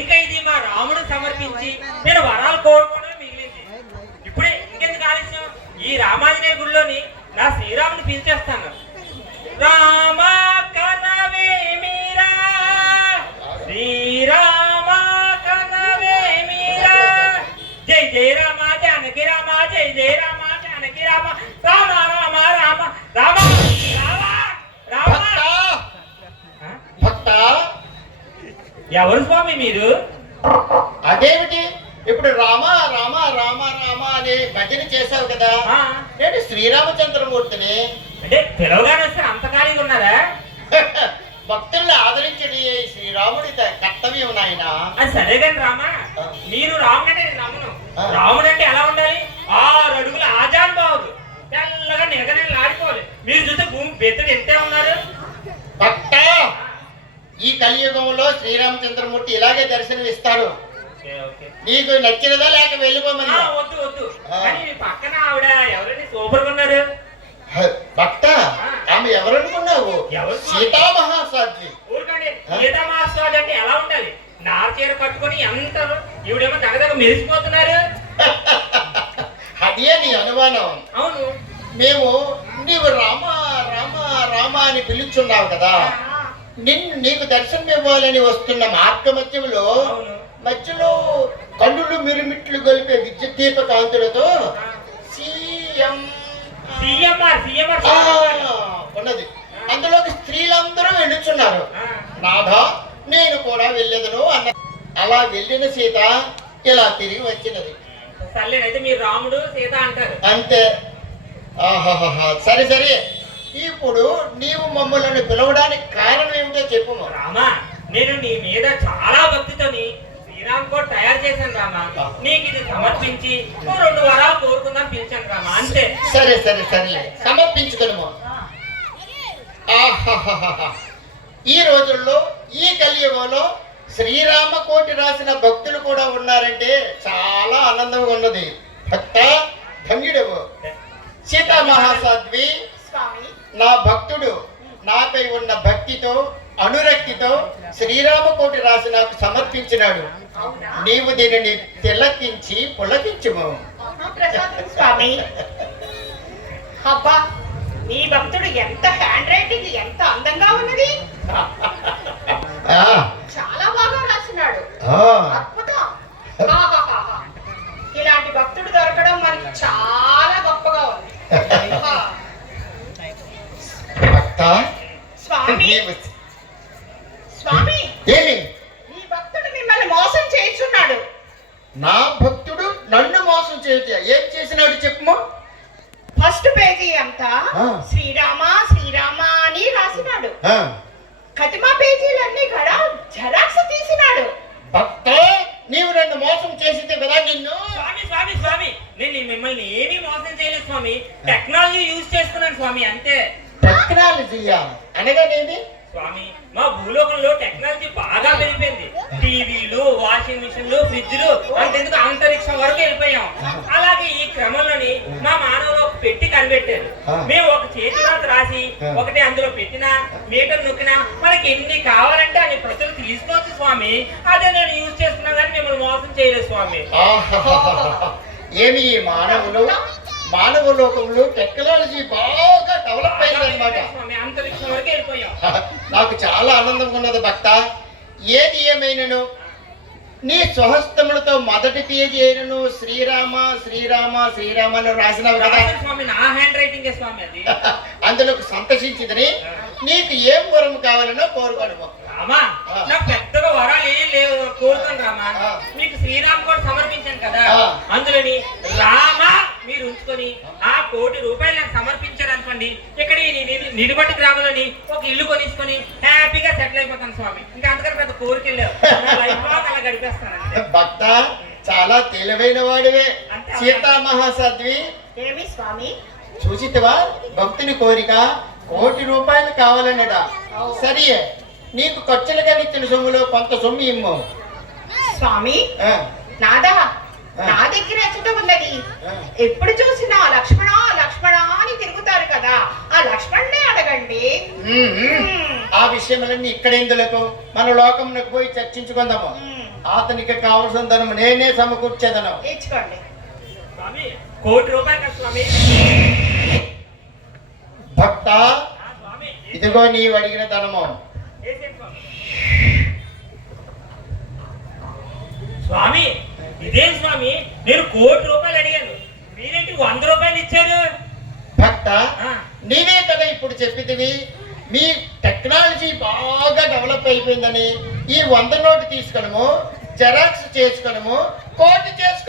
ఇంకా ఇది మా రాముడు సమర్పించి నేను వరాలు కోరుకోవడమే మిగిలింది. ఇప్పుడే ఇంకెందుకు ఆలస్యం, ఈ రామాంజనేయ గుడిలోని నా శ్రీరాముని పిలిచేస్తాను. రామ కనవే మీరా, శ్రీరామ కనవే మీరా, జై జయ రామ జానకి రామ, జై జయ రామ జానకి రామ, రామ రామ రామ రామ రామ రామ. భక్త ఎవరు స్వామి మీరు? అదేమిటి ఇప్పుడు రామ రామ రామ రామ అనే భజన చేశావు కదా, నేను శ్రీరామచంద్రమూర్తిని. అంటే పిలవగానే వస్తే అంత ఖాళీగా ఉన్నారా? భక్తుల్ని ఆదరించడి శ్రీరాముడి కర్తవ్యం నాయన. అది సరే కానీ రామా, మీరు రాముడు అంటే నేను నమ్మను. రాముడు అంటే ఎలా ఉండాలి? 6 అడుగుల ఆజాన్ బావులు, తెల్లగా నిగనని ఆడిపోవాలి. మీరు చూస్తే భూమి బెత్తడి ఎంతే ఉన్నారు. భక్త ఈ కలియుగంలో శ్రీరామచంద్రమూర్తి ఇలాగే దర్శనం ఇస్తారు. నీకు నచ్చినదా లేక వెళ్ళిపోమని? వద్దు వద్దు, కానీ మీ పక్కన ఆవిడ ఎవరైనా సూపర్ గా ఉన్నారు. భక్త ఆమె ఎవరనుకున్నావు? సీతా మహాసాధ్వి. ఊరికండి, సీతా మహాసాధ్వి అంటే ఎలా ఉండాలి? నార చీర కట్టుకొని ఎంత ఈవిడేమో దగ్గర మెరిసిపోతున్నారు. అదే నీ అనుమానం. అవును, మేము నీవు రామ రామ రామ అని పిలుచున్నావు కదా, నీకు దర్శనం ఇవ్వాలని వస్తున్న మార్గ మధ్యలో కన్నులు మిరుమిట్లు గొలిపే విద్యుత్ దీప కాంతులతో ఉన్నది. అందులోకి స్త్రీలందరూ వెళ్ళుచున్నారు. నాథా నేను కూడా వెళ్ళేదను అన్న. అలా వెళ్ళిన సీత ఇలా తిరిగి వచ్చినది. సర్లేనైతే మీరు రాముడు సీత అంటారు అంతే. ఆహాహా సరే సరే, ఇప్పుడు నీవు మమ్మల్ని పిలవడానికి కారణం ఏమిటో చెప్పు. రామా, నేను నీ మీద చాలా భక్తితోని శ్రీరామ్ కోట్ తయారు చేశాను రామా. నీకు ఇది సమర్పించి 2 వరాలు కోరుకుందాం పిలిచాను రామా, అంతే. సరే సరే సరే, సమర్పించుకును. ఈ రోజుల్లో ఈ కలియుగంలో శ్రీరామకోటి రాసిన భక్తులు కూడా ఉన్నారంటే చాలా ఆనందంగా ఉన్నది. భక్త ధన్యుడవు. సీతా మహాసాధ్వి నా భక్తుడు నాపై ఉన్న భక్తితో అనురక్తితో శ్రీరామకోటి రాసి నాకు సమర్పించినాడు. నీవు దీనిని తిలకించి పులకించుము. స్వామి, అబ్బా నీ భక్తుడు ఎంత హ్యాండ్ రైటింగ్ ఎంత అందంగా ఉన్నది. చాలా బాగా రాసినాడు. అద్భుతం. ఇలాంటి భక్తుడు దొరకడం మనకి చాలా గొప్పగా ఉంది. స్వామి స్వామి, ఏమి ఈ భక్తుడు మిమ్మల్ని మోసం చేస్తున్నాడు. నా భక్తుడు నన్ను మోసం చేయొచ్చు? ఏం చేసినాడు చెప్పు. ఫస్ట్ పేజీ అంతా శ్రీరామ శ్రీరామ అని రాసినాడు. కతిమా పేజీలన్నీ కూడా జెరాక్స్ తీసినాడు. భక్త నీవు నన్ను మోసం చేసింది కదా. నిన్ను స్వామి స్వామి స్వామి, నేను మిమ్మల్ని ఏమీ మోసం చేయలేదు స్వామి. టెక్నాలజీ యూజ్ చేస్తున్నాను స్వామి, అంతే. టెక్నాలజీయా అనగానేది? స్వామి, మా భూలోకంలో టెక్నాలజీ బాగా పెరిగిపోయింది. టీవీలు, వాషింగ్ మిషన్లు, ఫ్రిడ్జ్లు, అంతెందుకు అంతరిక్షం వరకు వెళ్ళిపోయాం. అలాగే ఈ క్రమంలోని మా మానవులు ఒక పెట్టి కనిపెట్టారు. మేము ఒక చేతిరాత రాసి ఒకటి అందులో పెట్టినా మీటర్ నొక్కినా మనకి ఎన్ని కావాలంటే అన్ని ప్రజలు తీసుకోవచ్చు స్వామి. అదే నేను యూజ్ చేస్తున్నా కానీ మిమ్మల్ని మోసం చేయలేదు స్వామి. ఏమి మానవ లోకంలో టెక్నాలజీ బాగా డెవలప్ అయిందన్నమాట. అంతరిక్షం వరకు వెళ్ళిపోయాం. నాకు చాలా ఆనందంగా ఉన్నది భక్త. ఏది ఏమైనను నీ స్వహస్తములతో మొదటి పేజీ అయినను శ్రీరామ శ్రీరామ శ్రీరామ అని రాసినావు కదా స్వామి. నా హ్యాండ్ రైటింగ్ స్వామి అది. అందులో సంతోషించిందని నీకు ఏం వరం కావాలనో కోరుకోను. రామా, నాకు పెద్దగా వరాలు ఏం లేవు, కోరుతాను రామా. మీకు శ్రీరామ్ కోటి సమర్పించాను కదా, అందులోని రామ మీరు ఉంచుకొని ఆ 1 కోటి రూపాయలు నాకు సమర్పించారు అనుకోండి, ఇక్కడ నిడిబట్టి గ్రామంలోని ఒక ఇల్లు కొనిసుకొని హ్యాపీగా సెటిల్ అయిపోతాను స్వామి. ఇంకా అంతకన్నా పెద్ద కోరికలు లేవు. లైఫ్ లో అలా గడిపేస్తాను. భక్త చాలా తెలివైన వాడివే. సీతా మహాసాధ్వి ఏమి స్వామి, చూసితివా భక్తుని కోరిక 1 కోటి రూపాయలు కావాలన్నట. సరే, నీకు ఖర్చులుగా ఇచ్చిన సొమ్ములో కొంత సొమ్ము ఇమ్ము. స్వామి నాదా, నా దగ్గర ఎంత ఉన్నది. ఎప్పుడు చూసినా లక్ష్మణ లక్ష్మణ లక్ష్మణ అని తిరుగుతారు కదా, ఆ లక్ష్మణ్నే అడగండి. ఆ విషయములన్నీ ఇక్కడ ఎందులకు మన లోకమునకు పోయి చర్చించుకుందాము. అతనికి కావలసిన ధనము నేనే సమకూర్చేదను. ఇచ్చుకోండి. స్వామి, ₹1,00,00,000 కదా స్వామి. భక్త, స్వామి ఇదిగో నీవు అడిగిన ధనము. వేసేయండి స్వామి. స్వామి, ఇదేం స్వామి, నేను ₹1,00,00,000 అడిగాను, మీరేంటి ₹100 ఇచ్చారు? భక్త, నీవే కదా ఇప్పుడు చెప్పితివి మీ టెక్నాలజీ బాగా డెవలప్ అయిపోయిందని ఈ 100 నోటు తీసుకొనము, జెరాక్స్ చేసుకొనము, కోటి చేసుకుని